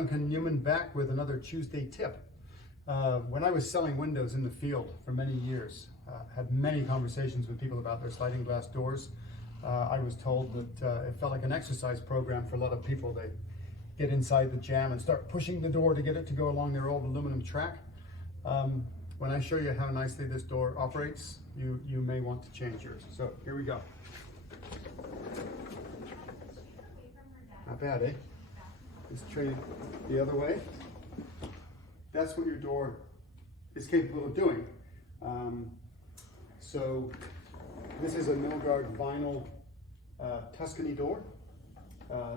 Duncan Newman back with another Tuesday tip. When I was selling windows in the field for many years, had many conversations with people about their sliding glass doors. I was told that it felt like an exercise program for a lot of people. They get inside the jam and start pushing the door to get it to go along their old aluminum track. When I show you how nicely this door operates, you may want to change yours. So here we go. Not bad, eh? Let's turn it the other way. That's what your door is capable of doing. So this is a Milgard vinyl Tuscany door.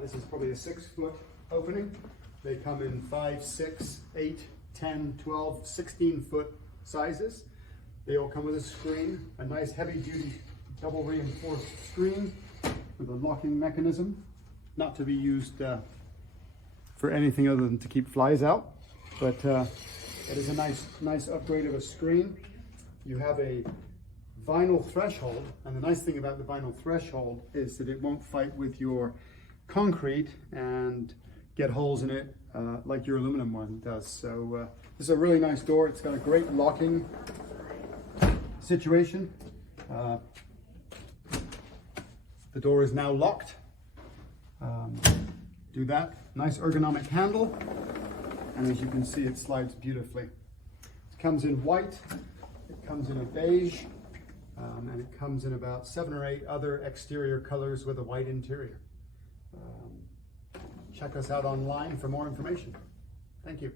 This is probably a 6-foot opening. They come in 5, 6, 8, 10, 12, 16-foot sizes. They all come with a screen, a nice heavy-duty double reinforced screen with a locking mechanism, not to be used for anything other than to keep flies out, but it is a nice upgrade of a screen. You have a vinyl threshold, and the nice thing about the vinyl threshold is that it won't fight with your concrete and get holes in it like your aluminum one does. So this is a really nice door. It's got a great locking situation. The door is now locked. Do that. Nice ergonomic handle, and as you can see, it slides beautifully. It comes in white, it comes in a beige, and it comes in about 7 or 8 other exterior colors with a white interior. Check us out online for more information. Thank you.